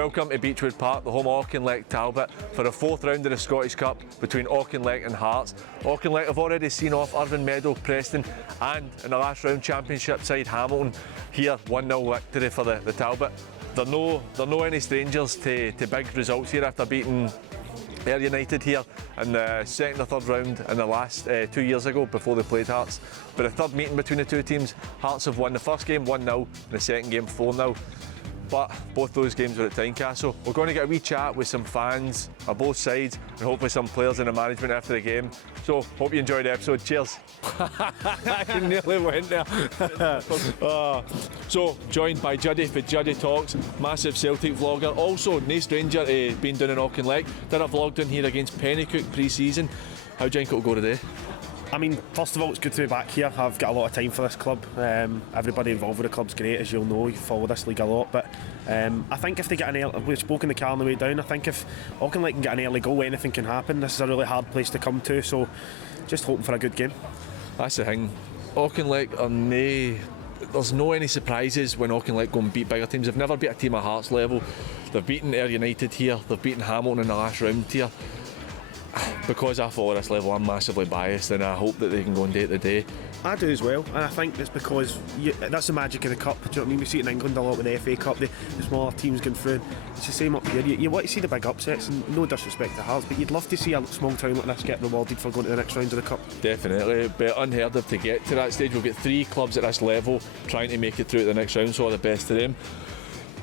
Welcome to Beechwood Park, the home of Auchinleck Talbot, for the fourth round of the Scottish Cup between Auchinleck and Hearts. Auchinleck have already seen off Irvine Meadow, Preston, and in the last round Championship side Hamilton. Here, 1-0 victory for the Talbot. They're no any strangers to big results here after beating Ayr United here in the second or third round in the last 2 years ago before they played Hearts. But the third meeting between the two teams, Hearts have won the first game 1-0 and the second game 4-0. But both those games were at Tynecastle. We're going to get a wee chat with some fans on both sides and hopefully some players in the management after the game. So, hope you enjoyed the episode. Cheers. I nearly went there. So, joined by Judy for Judy Talks, massive Celtic vlogger. Also, no stranger to being down in Auchinleck. Did a vlog down here against Pennycook pre-season. How do you think it'll go today? I mean, first of all, it's good to be back here. I've got a lot of time for this club. Everybody involved with the club's great, as you'll know. You follow this league a lot. But I think if they get an early... We've spoken the car on the way down. I think if Auchinleck can get an early goal, anything can happen. This is a really hard place to come to, so just hoping for a good game. That's the thing. Auchinleck are there's no any surprises when Auchinleck go and beat bigger teams. They've never beat a team at Hearts level. They've beaten Ayr United here. They've beaten Hamilton in the last round here. Because I follow this level, I'm massively biased, and I hope that they can go and do it today. I do as well, and I think it's because that's the magic of the cup. Do you know what I mean? We see it in England a lot with the FA Cup, the smaller teams going through. It's the same up here. You want to see the big upsets, and no disrespect to Hearts, but you'd love to see a small town like this get rewarded for going to the next round of the cup. Definitely, but unheard of to get to that stage. We've got 3 clubs at this level trying to make it through to the next round, so all the best to them.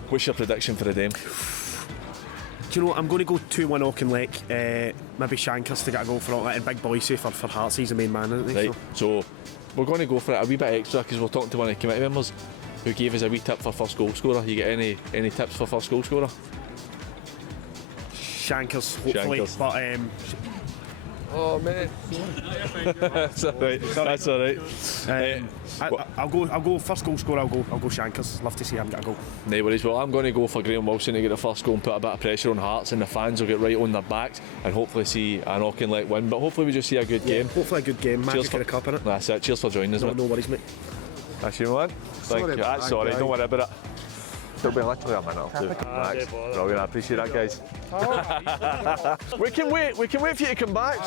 What's your prediction for the game? Do you know what, I'm going to go 2-1 Auchinleck, maybe Shankers to get a goal for Auchinleck, and Big Boyce for Hearts. He's the main man, isn't he? Right, so we're going to go for it a wee bit extra because we're talking to one of the committee members who gave us a wee tip for first goal scorer. You get any tips for first goal scorer? Shankers, hopefully. Shankers. But oh mate, that's alright. That's alright. I'll go first goal scorer. I'll go Shankers. Love to see him get a goal. No worries. Well, I'm going to go for Graham Wilson to get the first goal and put a bit of pressure on Hearts, and the fans will get right on their backs and hopefully see an Auchinleck win. But hopefully we just see a good game. Hopefully a good game. Magic of the cup, innit? That's it. Cheers for joining us, mate. No worries, mate. That's you, man. Thank you. That's alright. Don't worry about it. It'll be literally a minute or two. Max. Brilliant. I appreciate that, guys. We can wait for you to come back.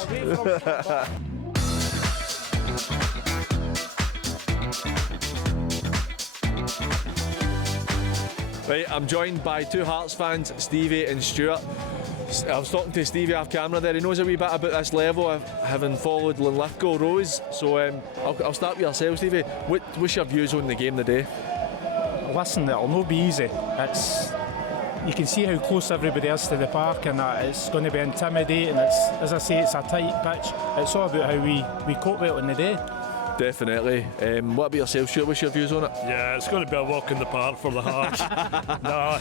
Right, I'm joined by 2 Hearts fans, Stevie and Stuart. I was talking to Stevie off camera there. He knows a wee bit about this level, having followed Linlithgow Rose. So I'll start with yourself, Stevie. What's your views on the game today? Listen, it'll not be easy. You can see how close everybody is to the park, and that it's going to be intimidating. As I say, it's a tight pitch. It's all about how we cope with it on the day. Definitely. What about yourself, Stuart? What's your views on it? Yeah, it's going to be a walk in the park for the Hearts.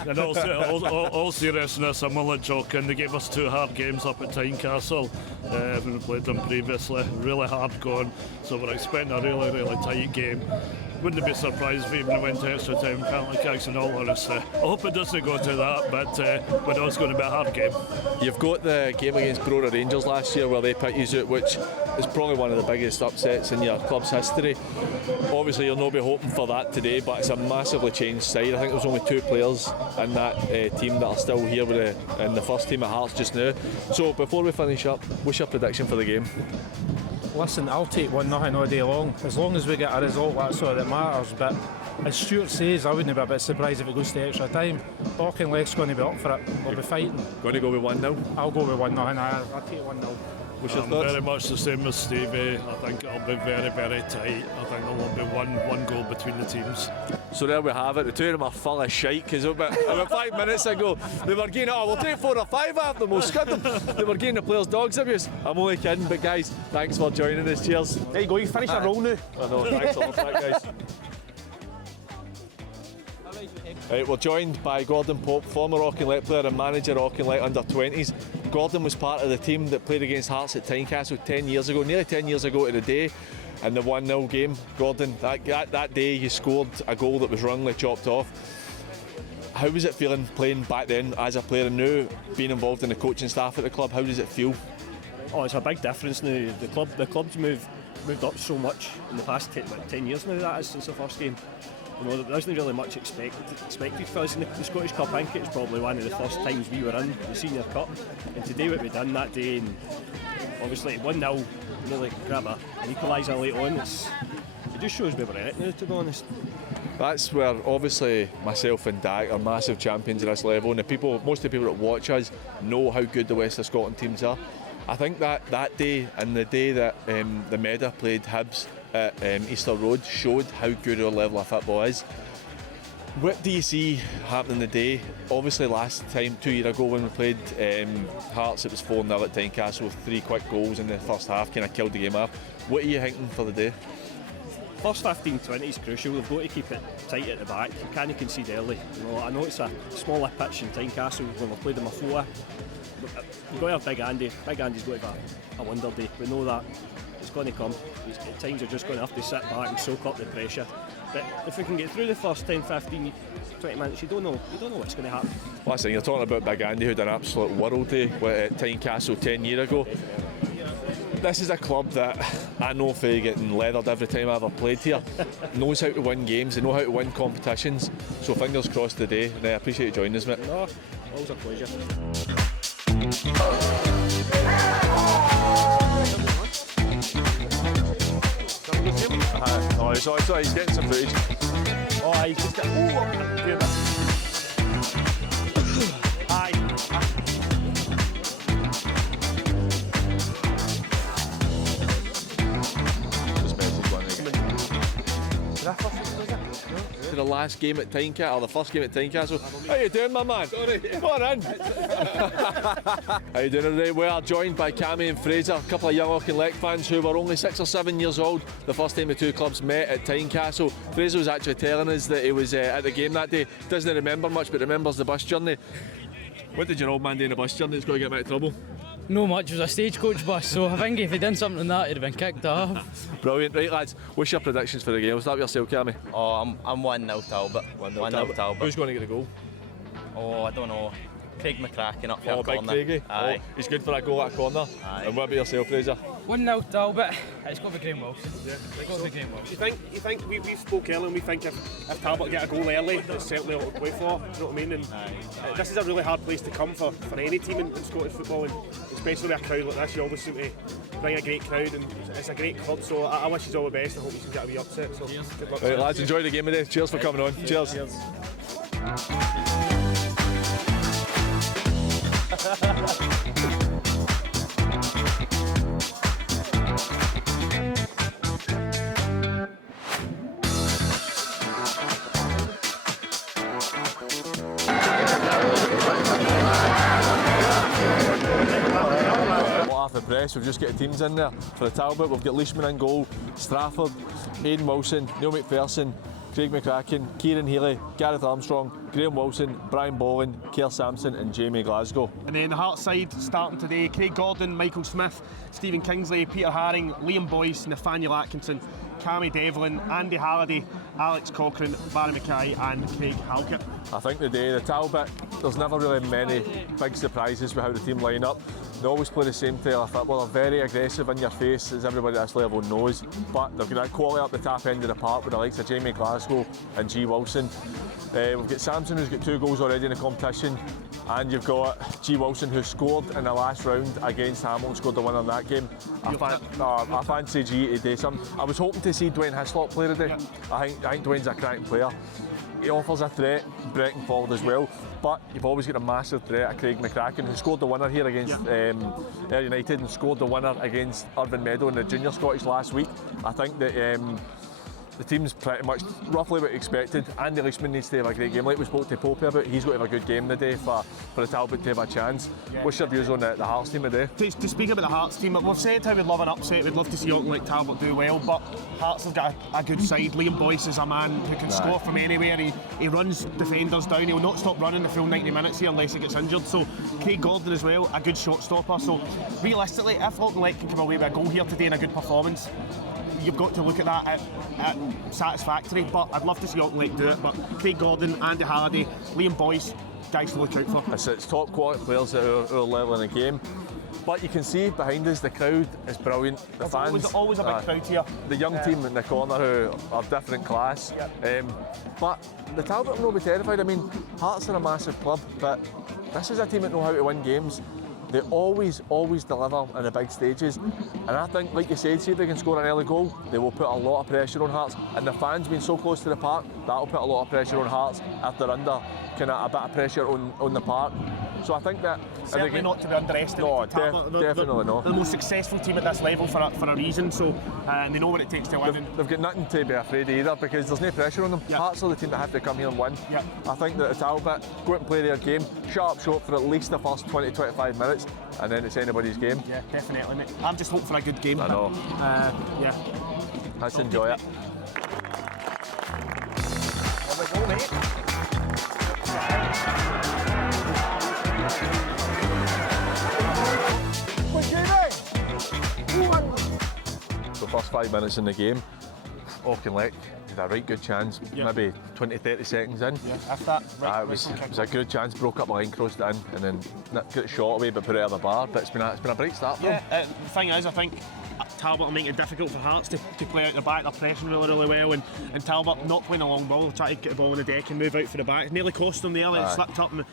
In all seriousness, I'm only joking. They gave us 2 hard games up at Tynecastle when we played them previously. Really hard going, so we're expecting a really, really tight game. Wouldn't be surprised if we even went to extra time, penalty kicks, in all honesty. I hope it doesn't go to that, but know it's going to be a hard game. You've got the game against Brora Rangers last year where they put you out, which is probably one of the biggest upsets in your club's history. Obviously you'll not be hoping for that today, but it's a massively changed side. I think there's only 2 players in that team that are still here in the first team at Hearts just now. So before we finish up, what's your prediction for the game? Listen, I'll take 1-0 all day long. As long as we get a result, that's all that matters. But as Stuart says, I wouldn't be a bit surprised if it goes to extra time. Auchinleck's going to be up for it. We'll be fighting. Going to go with 1-0? I'll go with 1-0, and I'll take 1-0. What's your I'm thoughts? very much the same as Stevie. I think it'll be very, very tight. I think there will be one goal between the teams. So there we have it. The 2 of them are full of shite because about 5 minutes ago they were getting, we'll take 4 or 5 after them, we'll scud them. They were getting the players' dogs abuse. I'm only kidding, but guys, thanks for joining us. Cheers. There you go, you finish your roll now. I know, thanks a lot for that, guys. Right, we're joined by Gordon Pope, former Auchinleck player and manager of Auchinleck under-20s. Gordon was part of the team that played against Hearts at Tynecastle 10 years ago, nearly 10 years ago to the day, in the 1-0 game. Gordon, that day you scored a goal that was wrongly chopped off. How was it feeling playing back then as a player and now being involved in the coaching staff at the club? How does it feel? Oh, it's a big difference now. The club's moved up so much in the past 10 years now, that is, since the first game. You know, there isn't really much expected for us in the Scottish Cup. I think it's probably one of the first times we were in the Senior Cup, and today what we done that day, and obviously 1-0, nearly grab an equaliser late on. It just shows we were in it now, to be honest. That's where obviously myself and Dak are massive champions at this level, and most of the people that watch us know how good the West of Scotland teams are. I think that day and the day that the Meda played Hibs at Easter Road showed how good our level of football is. What do you see happening today? Obviously last time, 2 years ago when we played Hearts, it was 4-0 at Tynecastle with 3 quick goals in the first half, kind of killed the game off. What are you thinking for the day? First 15-20 is crucial. We've got to keep it tight at the back. You can't concede early. You know, I know it's a smaller pitch in Tynecastle when we played them before. You've got to have Big Andy. Big Andy's got to have a wonder day. We know that. It's going to come. At times you're just going to have to sit back and soak up the pressure. But if we can get through the first 10, 15, 20 minutes, you don't know what's going to happen. Listen, you're talking about Big Andy, who did an absolute world day at Tynecastle 10 years ago. This is a club that I know for getting leathered every time I ever played here. Knows how to win games, they know how to win competitions. So fingers crossed today, and I appreciate you joining us, mate. No, always a pleasure. Oh, sorry, he's getting some footage. Oh, he's just got... Aye. To the last game at Tynecastle, or the first game at Tynecastle. How you doing, my man? Sorry. Come on in. How you doing today? We are joined by Cammy and Fraser, a couple of young Auchinleck fans who were only 6 or 7 years old the first time the two clubs met at Tynecastle. Fraser was actually telling us that he was at the game that day. Doesn't remember much, but remembers the bus journey. What did your old man do in the bus journey that's going to get him out of trouble? No much, it was a stagecoach bus, so I think if he'd done something like that, he'd have been kicked off. Brilliant. Right, lads, what's your predictions for the game? We'll start with yourself, Cammy. Oh, I'm 1-0 Talbot. 1-0 Talbot. Who's going to get the goal? Oh, I don't know. Craig McCracken up for Oh, a big corner. Craigie. Aye. Oh, he's good for a goal at a corner. Aye. And what about yourself, Fraser? 1-0 Talbot. It's got to be Graham Wilson. It's got to be Graham Wilson. You think we spoke earlier and we think if Talbot get a goal early, it's certainly what we'll play for, you know what I mean? And this is a really hard place to come for any team in Scottish football, and especially with a crowd like this. You always seem to bring a great crowd, and it's a great club, so I wish you all the best. I hope you can get a wee upset. So good luck. Right, lads, enjoy the game today. Cheers for coming on. Cheers. Off the press, we've just got the teams in there for the Talbot. We've got Leishman in goal, Strafford, Aidan Wilson, Neil McPherson, Craig McCracken, Kieran Healy, Gareth Armstrong, Graham Wilson, Brian Boland, Kerr Sampson and Jamie Glasgow. And then the Hearts side starting today: Craig Gordon, Michael Smith, Stephen Kingsley, Peter Haring, Liam Boyce, Nathaniel Atkinson, Cammy Devlin, Andy Halliday, Alex Cochrane, Barry Mackay and Craig Halkett. I think today, the Talbot, there's never really many big surprises with how the team line up. They always play the same style of football. They're very aggressive in your face, as everybody at this level knows, but they've got that quality up the top end of the park with the likes of Jamie Glasgow and G Wilson. We've got Sampson, who's got 2 goals already in the competition, and you've got G Wilson, who scored in the last round against Hamilton, scored the winner in that game. I fancy G today. I was hoping to see Dwayne Hislop play today. I think Dwayne's a cracking player. He offers a threat, breaking forward as well, but you've always got a massive threat of Craig McCracken, who scored the winner here against Ayr United and scored the winner against Irvine Meadow in the Junior Scottish last week. I think that the team's pretty much roughly what expected. Andy Leishman needs to have a great game, like we spoke to Pope about. He's got to have a good game today for the Talbot to have a chance. What's your views on the Hearts team today? To speak about the Hearts team, we've said how we'd love an upset, we'd love to see Auchinleck Talbot do well, but Hearts have got a good side. Liam Boyce is a man who can score from anywhere. He runs defenders down. He'll not stop running the full 90 minutes here unless he gets injured. So Craig Gordon as well, a good shot stopper. So realistically, if Auchinleck can come away with a goal here today and a good performance, you've got to look at that at satisfactory, but I'd love to see Auchinleck do it. But Craig Gordon, Andy Halliday, Liam Boyce, guys to look out for. It's top quality players at our level in the game. But you can see behind us the crowd is brilliant. The fans, always a big crowd here. The young team in the corner who are different class. But the Talbot will not be terrified. I mean, Hearts are a massive club, but this is a team that know how to win games. They always deliver in the big stages, and I think, like you said, see if they can score an early goal, they will put a lot of pressure on Hearts, and the fans being so close to the park, that'll put a lot of pressure on Hearts if they're under kind of a bit of pressure on the park. So I think that certainly not to be underestimated. No, definitely not. They're the most successful team at this level for a reason. So and they know what it takes to win. They've got nothing to be afraid of either because there's no pressure on them. Hearts are the team that have to come here and win. I think that the Talbot go out and play their game, shut up shop for at least the first 20-25 minutes, and then it's anybody's game. Yeah, definitely, mate. I'm just hoping for a good game. I know. Let's enjoy it. There we go, mate. So first 5 minutes in the game, Auchinleck had a right good chance, maybe 20-30 seconds in. If that. Right, it was a good chance, broke up the line, crossed it in, and then got it shot away but put it out of the bar. But it's been a bright start for them. The thing is, I think Talbot will make it difficult for Hearts to play out the back. They're pressing really well, and Talbot not playing a long ball, trying to get the ball on the deck and move out for the back. It nearly cost them there, it slipped up and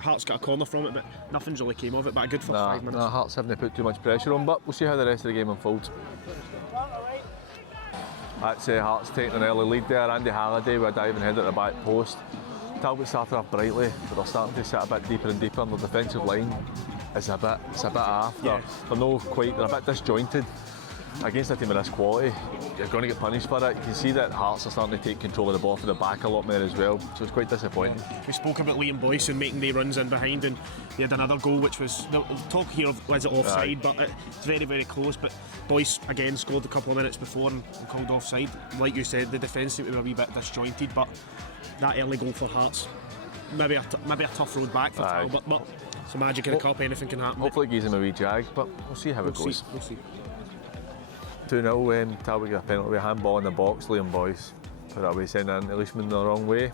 Hearts got a corner from it, but nothing's really came of it. But a good first 5 minutes. Hearts haven't put too much pressure on, but we'll see how the rest of the game unfolds. That's Hearts taking an early lead there. Andy Halliday with a diving head at the back post. Talbot started off brightly, but they're starting to sit a bit deeper and deeper, and the defensive line is a bit off. They're a bit disjointed. Against a team of this quality, you're going to get punished for it. You can see that Hearts are starting to take control of the ball from the back a lot more as well, so it's quite disappointing. We spoke about Liam Boyce and making the runs in behind, and he had another goal which was, the talk here of was it offside, but it's very close. But Boyce again scored a couple of minutes before and called offside. Like you said, the defence seemed to be a wee bit disjointed, but that early goal for Hearts, maybe a tough road back for Talbot, but it's a magic in a cup, anything can happen. Hopefully it gives him a wee jag, but we'll see how it goes. We'll see. 2-0, Talbot got a penalty, a handball in the box. Liam Boyce put it away, sending an Englishman the wrong way.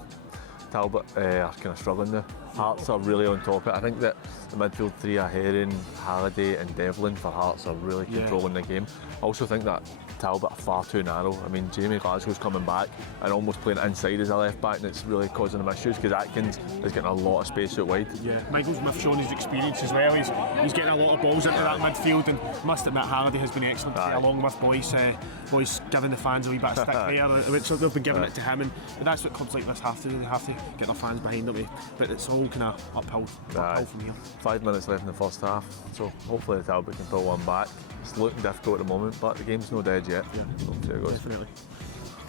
Talbot are kind of struggling now. Hearts are really on top of it. I think that the midfield three are Herring, Halliday and Devlin for Hearts are really controlling the game. I also think that Talbot are far too narrow. I mean, Jamie Glasgow's coming back and almost playing inside as a left back, and it's really causing them issues because Atkins is getting a lot of space out wide. Yeah, Michael Smith's shown his experience as well. He's getting a lot of balls into that midfield, and must admit Halliday has been excellent along with Boyce. Boyce giving the fans a wee bit of stick there, so they've been giving it to him, and that's what clubs like this have to do. They have to get their fans behind them, but it's all kind of uphill from here. 5 minutes left in the first half, so hopefully the Talbot can pull one back. It's looking difficult at the moment, but the game's no dead yet. So there it goes. Definitely.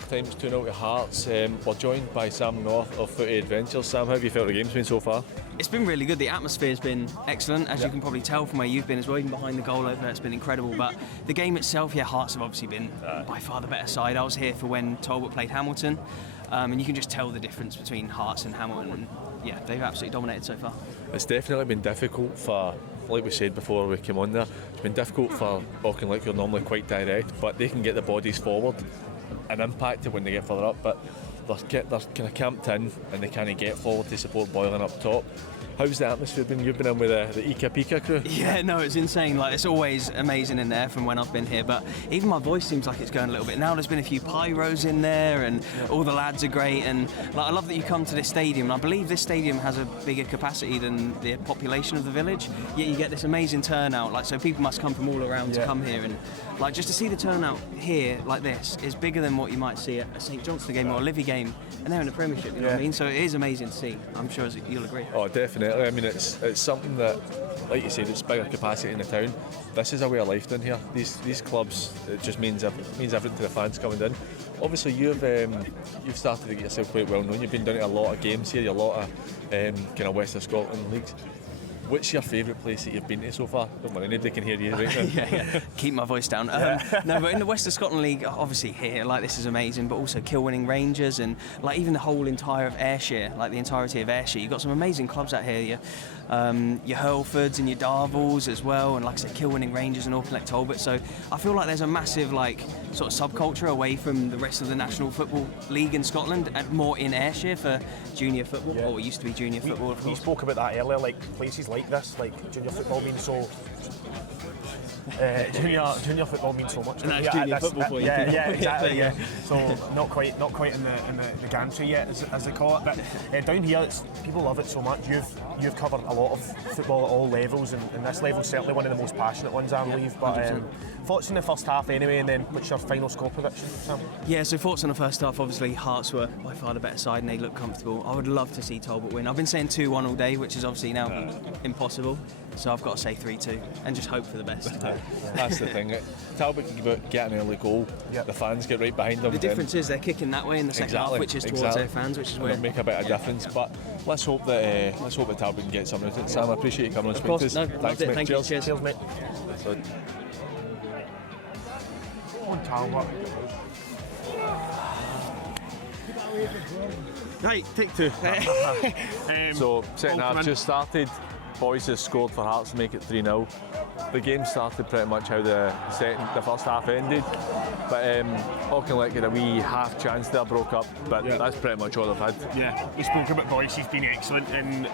Time's 2-0 to Hearts. We're joined by Sam North of Footy Adventures. Sam, how have you felt the game's been so far? It's been really good. The atmosphere's been excellent, as you can probably tell from where you've been as well. Even behind the goal opener, it's been incredible. But the game itself, Hearts have obviously been by far the better side. I was here for when Talbot played Hamilton, and you can just tell the difference between Hearts and Hamilton. And they've absolutely dominated so far. It's definitely been difficult for, like we said before we came on there, it's been difficult for Auchinleck, who are normally quite direct, but they can get the bodies forward and impact it when they get further up, but they're kind of camped in and they can't get forward to support Boylan up top. How's the atmosphere been? You've been in with the Ika Pika crew? Yeah, no, it's insane. Like, it's always amazing in there from when I've been here, but even my voice seems like it's going a little bit. Now there's been a few pyros in there and all the lads are great, and I love that you come to this stadium. I believe this stadium has a bigger capacity than the population of the village, yet you get this amazing turnout. So people must come from all around to come here, and just to see the turnout here like this is bigger than what you might see at a St Johnstone game or a Livy game, and they're in the Premiership, you know what I mean? So it is amazing to see. I'm sure you'll agree. Oh, definitely. I mean, it's something that, like you said, it's bigger capacity in the town. This is a way of life down here. These clubs, it just means everything to the fans coming in. Obviously, you've started to get yourself quite well known. You've been down to a lot of games here, a lot of kind of West of Scotland leagues. What's your favourite place that you've been to so far? Don't worry, nobody can hear you right now. yeah. Keep my voice down. No, but in the West of Scotland League, obviously here, this is amazing, but also Kilwinning Rangers and even the whole entire of Ayrshire, the entirety of Ayrshire. You've got some amazing clubs out here. Your Hurlfords and your Darvels as well, and like I said, Kilwinning Rangers and Auchinleck Talbot. So I feel like there's a massive sort of subculture away from the rest of the National Football League in Scotland, and more in Ayrshire for junior football, or what used to be junior football. We spoke about that earlier, places like this, junior football being so Junior football means so much. And that's junior football for you. Yeah, exactly. Yeah. So not quite in the gantry yet, as they call it. But down here, people love it so much. You've covered a lot of football at all levels, and this level's certainly one of the most passionate ones, I believe. But thoughts in the first half anyway, and then what's your final score prediction, Sam? Yeah, so thoughts on the first half. Obviously, Hearts were by far the better side, and they looked comfortable. I would love to see Talbot win. I've been saying 2-1 all day, which is obviously now impossible. So I've got to say 3-2 and just hope for the best. That's the thing. Talbot can get an early goal. The fans get right behind them. The difference is they're kicking that way in the second half, which is towards their fans, which is where it'll make a bit of difference. But let's hope that Talbot can get something out of it. Sam, I appreciate you coming on and speaking to us. No, thanks, mate. Thank you. Cheers. Cheers, mate. So, on Talbot. Right, take two. So second half just started. Boyce has scored for Hearts to make it 3-0. The game started pretty much how the first half ended, but Auchinleck had a wee half chance there, broke up, but that's pretty much all they've had. Yeah, we spoke about Boyce, he's been excellent, and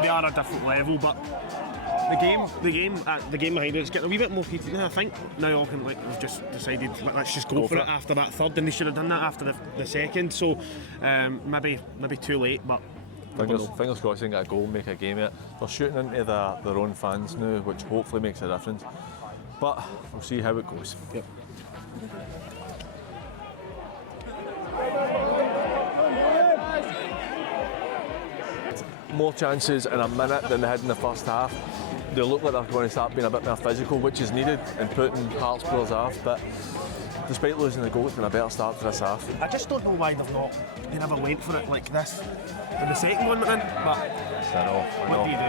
they are a different level, but the game behind it's getting a wee bit more heated now. I think now Auchinleck have just decided let's just go for it after that third, and they should have done that after the second. So maybe too late, but. Fingers crossed they can get a goal and make a game of it. They're shooting into their own fans now, which hopefully makes a difference. But we'll see how it goes. Yep. More chances in a minute than they had in the first half. They look like they're going to start being a bit more physical, which is needed, and putting Hearts players off. But despite losing the goal, it's been a better start to this half. I just don't know why they never went for it like this. And the second one went in, but I know. What do you do?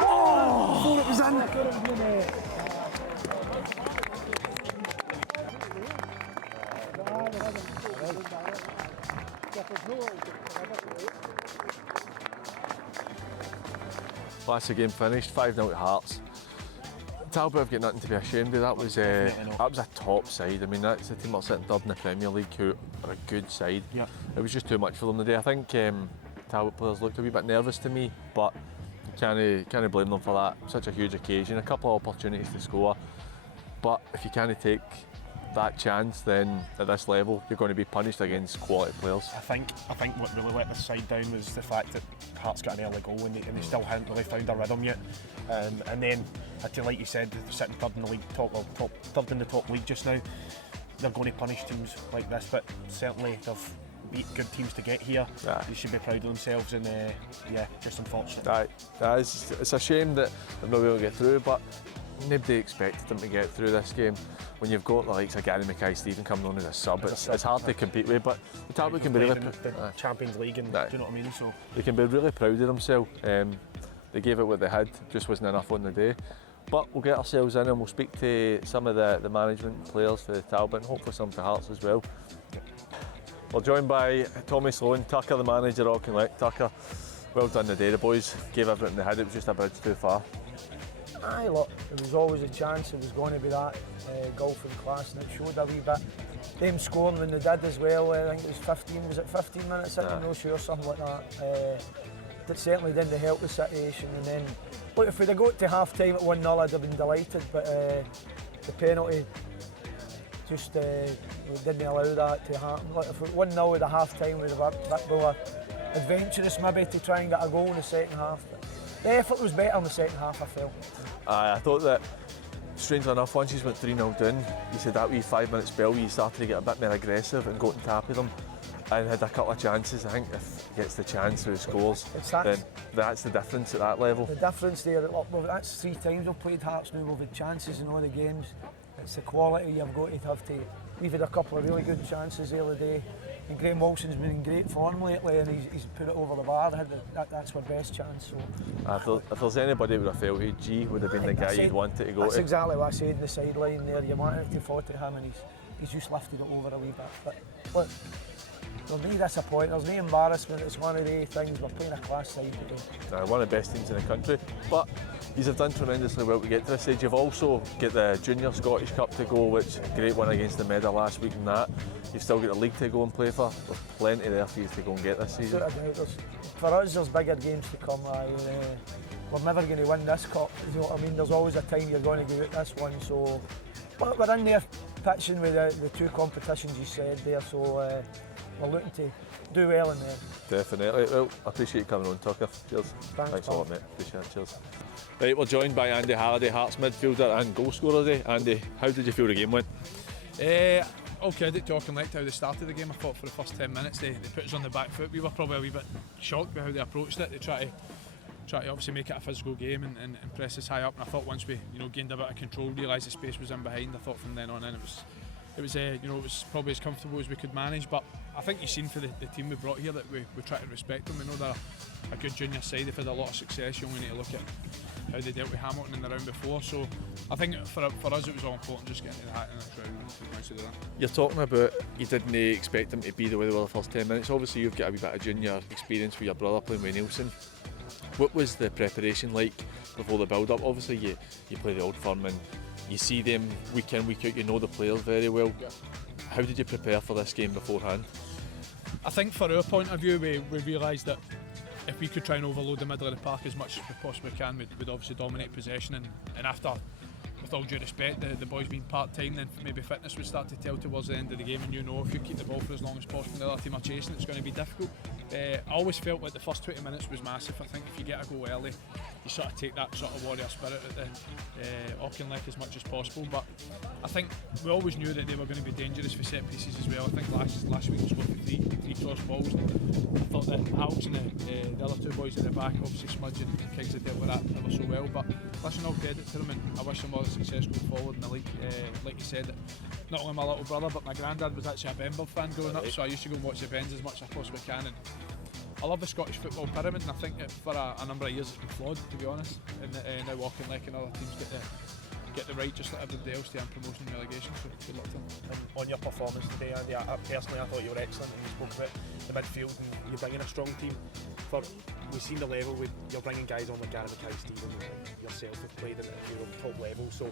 Oh! It was in. Well, that's the game finished, 5-0 to Hearts. Talbot have got nothing to be ashamed of. That was a top side. I mean, that's the team that's sitting third in the Premier League who are a good side. Yeah. It was just too much for them today. I think Talbot players looked a wee bit nervous to me, but can't blame them for that. Such a huge occasion, a couple of opportunities to score, but if you can't take that chance, then at this level you're going to be punished against quality players. I think what really let this side down was the fact that Hearts got an early goal and they still hadn't really found a rhythm yet. And then, like you said, they're sitting third in the league, third in the top league just now. They're going to punish teams like this, but certainly they've beat good teams to get here. They should be proud of themselves, and just unfortunate. It's a shame that they've not been able to get through, but nobody expected them to get through this game. When you've got the likes of Gary Mackay-Stephen coming on as a sub, it's hard to compete with, but the Talbot can be really the Champions League, and do you know what I mean? So they can be really proud of themselves. They gave it what they had, just wasn't enough on the day. But we'll get ourselves in and we'll speak to some of the management players for the Talbot and hopefully some for Hearts as well. We're joined by Tommy Sloan, Tucker, the manager of Auchinleck. Tucker, well done today. The boys gave everything they had, it was just a bridge too far. Aye, look, there was always a chance it was going to be that golfing class, and it showed a wee bit. Them scoring when they did as well, I think it was 15 minutes in, I'm not sure, something like that. That certainly didn't help the situation, and then, look, if we'd have got to half time at 1-0, I'd have been delighted, but the penalty just we didn't allow that to happen. Look, if we 1-0 at a half time, we'd have a bit more adventurous maybe to try and get a goal in the second half. But the effort was better in the second half, I felt. I thought that, strangely enough, once you went 3-0 down, you said that wee 5 minute spell you started to get a bit more aggressive and go on top of them and had a couple of chances. I think if he gets the chance who scores, then that's the difference at that level. The difference there, look, that's 3 times we've played Hearts now, we've had chances in all the games. It's the quality you've got to have to. We've had a couple of really good chances the other day, and Graham Wilson's been in great form lately, and he's put it over the bar. That's our best chance. So if there's anybody who would have felt G would have been the guy you'd wanted to go to. That's exactly what I said in the sideline there. You wanted to fall to him, and he's just lifted it over a wee bit. But look, there's no disappointment, there's no embarrassment. It's one of the things. We're playing a class side today. One of the best teams in the country, but you have done tremendously well to get to this stage. You've also got the Junior Scottish Cup to go, which great win against the Meadow last week and that. You've still got the league to go and play for. There's plenty there for you to go and get this season. For us, there's bigger games to come. We're never going to win this cup. You know what I mean? There's always a time you're going to get this one. So we're in there pitching with the two competitions you said there. So we're looking to do well in there. Definitely. Well, I appreciate you coming on, Tucker. Cheers. Thanks a lot, mate. Appreciate it. Cheers. Right, we're joined by Andy Halliday, Hearts midfielder and goal scorer today. Andy, how did you feel the game went? All credit to Auchinleck how they started the game. I thought for the first 10 minutes they put us on the back foot. We were probably a wee bit shocked by how they approached it. They try to obviously make it a physical game and press us high up. And I thought once we gained a bit of control, realised the space was in behind, I thought from then on in it was probably as comfortable as we could manage. But I think you've seen for the team we brought here that we try to respect them. We know they're a good junior side. They've had a lot of success. You only need to look at how they dealt with Hamilton in the round before. So I think for us it was all important just getting to the hat in the next round and managed to do that. You're talking about you didn't expect them to be the way they were the first 10 minutes. Obviously you've got a wee bit of junior experience with your brother playing with Nielsen. What was the preparation like before the build-up? Obviously you play the Old Firm and you see them week in, week out, you know the players very well. Yeah. How did you prepare for this game beforehand? I think for our point of view we realised that if we could try and overload the middle of the park as much as we possibly can, we'd obviously dominate possession and after, with all due respect, the boys being part-time, then maybe fitness would start to tell towards the end of the game, and if you keep the ball for as long as possible and the other team are chasing, it's going to be difficult. I always felt like the first 20 minutes was massive. I think if you get a goal early, you sort of take that sort of warrior spirit at the Auchinleck as much as possible, but I think we always knew that they were going to be dangerous for set pieces as well. I think last week we scored three cross balls. I thought that Alex and the other two boys at the back, obviously Smudge and Kings, had dealt with that ever so well, but listen, all credit to them and I wish them all the success going forward in the league. Like you said, not only my little brother but my granddad was actually a Benburn fan growing up, so I used to go and watch the Bens as much as I possibly can, and I love the Scottish football pyramid, and I think that for a number of years it's been flawed, to be honest, and now Auchinleck and other teams get the right just like everybody else to earn promotion and relegation, so good luck to them. And on your performance today, Andy, personally I thought you were excellent, and you spoke about the midfield and you're bringing a strong team. We've seen the level with you're bringing guys on like Gary Mackay, Stephen and yourself have played at the top level, so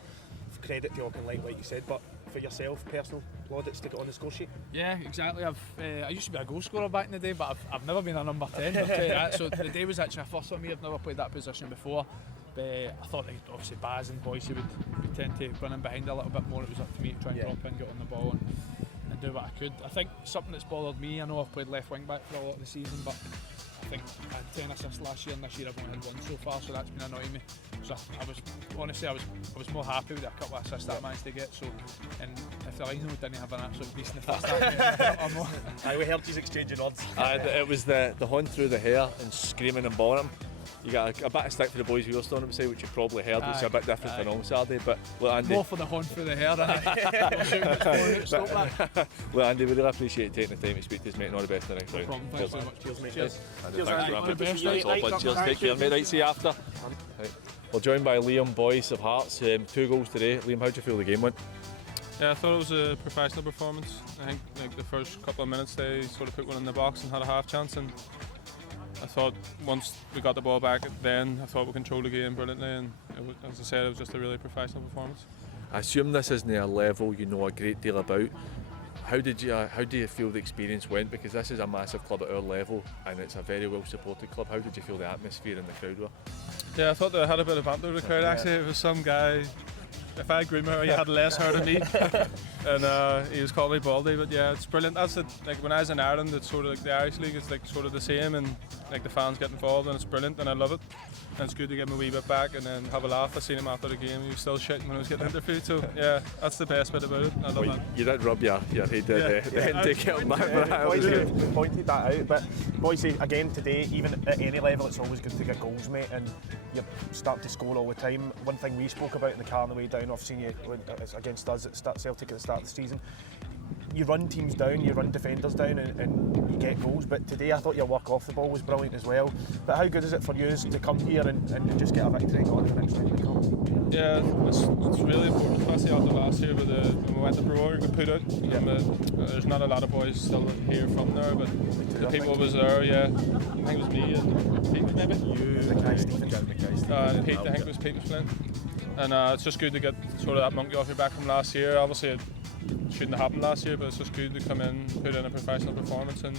credit to Auchinleck like you said, but for yourself, personal plaudits to get on the score sheet? Yeah, exactly. I used to be a goal scorer back in the day, but I've never been a number 10, I'll tell you that. So the day was actually a first for me. I've never played that position before. I thought that obviously Baz and Boyce would tend to run in behind a little bit more. It was up to me to try and drop in, get on the ball and do what I could. I think something that's bothered me, I know I've played left wing back for a lot of the season, but I think I had 10 assists last year and this year I've only had one so far, so that's been annoying me. So I was more happy with a couple of assists that I managed to get. So, and if the linesman didn't have an absolute beast in the first half, we heard you exchanging words. It was the hunt through the hair and screaming and balling him. You got a bit of stick for the boys we were standing beside, which you probably heard, which is a bit different than on Saturday. But look, Andy, more for the hunt through the hair, Look, Andy, we really appreciate you taking the time to speak to us, mate, and all the best in the next round. No problem. Thanks so much. Cheers, mate. Cheers. Cheers, Andy. Cheers, take care, mate. Right, see you after. Right. We're joined by Liam Boyce of Hearts. 2 goals today. Liam, how do you feel the game went? Yeah, I thought it was a professional performance. I think the first couple of minutes they sort of put one in the box and had a half chance, and I thought once we got the ball back then, I thought we controlled the game brilliantly, and as I said, it was just a really professional performance. I assume this isn't a level you know a great deal about. How do you feel the experience went? Because this is a massive club at our level and it's a very well supported club. How did you feel the atmosphere and the crowd were? Yeah, I thought they had a bit of banter with the crowd actually. It was some guy, if I agreed with him, he had less hair than me, and he was calling me Baldy. But yeah, it's brilliant. That's it. Like when I was in Ireland, it's sort of like the Irish League. It's like sort of the same, and like the fans get involved, and it's brilliant, and I love it. And it's good to get him a wee bit back and then have a laugh. I seen him after the game. He was still shouting when I was getting interviewed. So yeah, that's the best bit about it. I love that. You did rub your head the intake out back. We pointed that out, but Boyce, again today, even at any level, it's always good to get goals, mate, and you start to score all the time. One thing we spoke about in the car on the way down, I've seen you against us at Celtic at the start of the season. you run teams down, you run defenders down, and you get goals. But today I thought your work off the ball was brilliant as well. But how good is it for you to come here and to just get a victory on the next round of the cup? Yeah, it's really important, especially after last year when we went to Brewer and got put out. There's not a lot of boys still here from there, but the people was there, yeah. I think it was me and Pete maybe? Pete, I think it was Pete was playing. And it's just good to get sort of that monkey off your back from last year. Obviously it shouldn't have happened last year, but it's just good to come in, put in a professional performance. And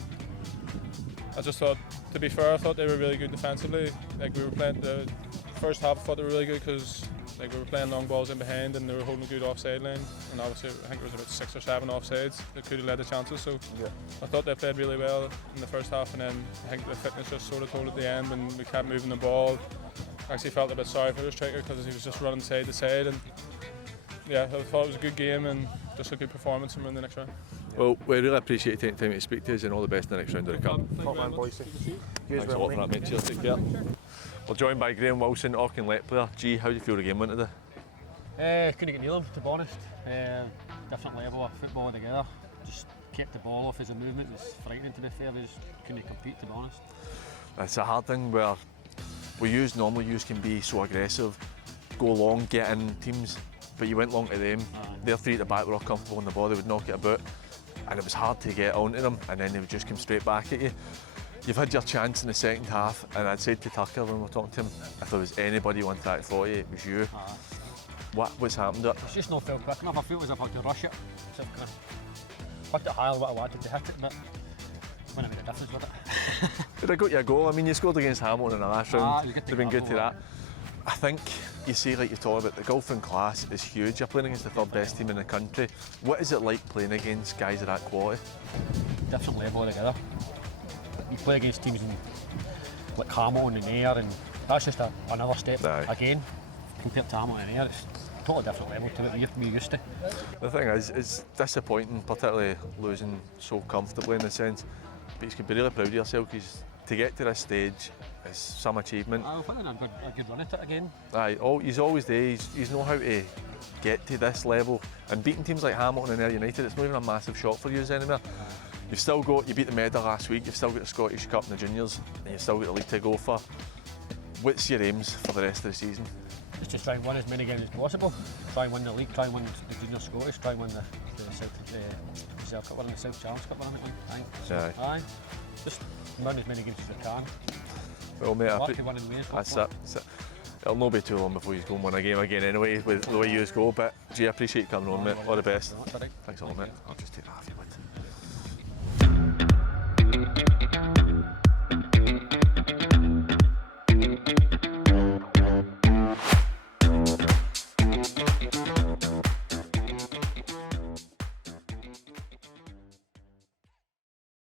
I just thought, to be fair, I thought they were really good defensively. Like we were playing the first half, I thought they were really good because like we were playing long balls in behind and they were holding a good offside line. And obviously I think it was about 6 or 7 offsides that could have led to chances. So I thought they played really well in the first half, and then I think the fitness just sort of told at the end when we kept moving the ball. I actually felt a bit sorry for the striker because he was just running side to side, and yeah, I thought it was a good game and just a good performance and we're in the next round. Well, we really appreciate you taking time to speak to us, and all the best in the next round of the cup. Top man, Boyce. Thanks a lot for that, mate. Cheers, take care. We're joined by Graham Wilson, Auchinleck player. G, how do you feel the game went today? Couldn't get near them, to be honest. Different level of football altogether. Just kept the ball off as a movement. It's frightening, to be fair. They just couldn't compete, to be honest. It's a hard thing where normally you can be so aggressive, go long, get in teams, but you went long to them. Their three at the back were all comfortable on the ball, they would knock it about, and it was hard to get onto them, and then they would just come straight back at you. You've had your chance in the second half, and I'd said to Tucker when we were talking to him, if there was anybody who wanted that 40, it was you. What's happened to it? It's just not felt quick enough. I feel as if I had to rush it. So I hit it higher than what I wanted to hit it, but it wouldn't have made a difference with it. But I got you a goal. I mean, you scored against Hamilton in the last round. They've been good to that. I think you say, like you talk about, the golfing class is huge. You're playing against the third best team in the country. What is it like playing against guys of that quality? Different level altogether. You play against teams like Hamilton and Ayr, and that's just another step again compared to Hamilton and Ayr. It's a totally different level to what we're used to. The thing is, it's disappointing, particularly losing so comfortably in a sense. But you can be really proud of yourself because to get to this stage is some achievement. I'll put in a good run at it again. He's always there. He's know how to get to this level, and beating teams like Hamilton and Ayr United, it's not even a massive shock for you anymore. You beat the Medal last week, you've still got the Scottish Cup and the Juniors, and you've still got the league to go for. What's your aims for the rest of the season? Just to try and win as many games as possible. Try and win the league, try and win the Junior Scottish, try and win the Reserve Cup, and the South Challenge Cup. Just win as many games as we can. Well, mate, that's it. It'll not be too long before you go and win a game again anyway, with the way you go. But gee, I appreciate you coming on, mate. All the best. Thanks a lot, mate.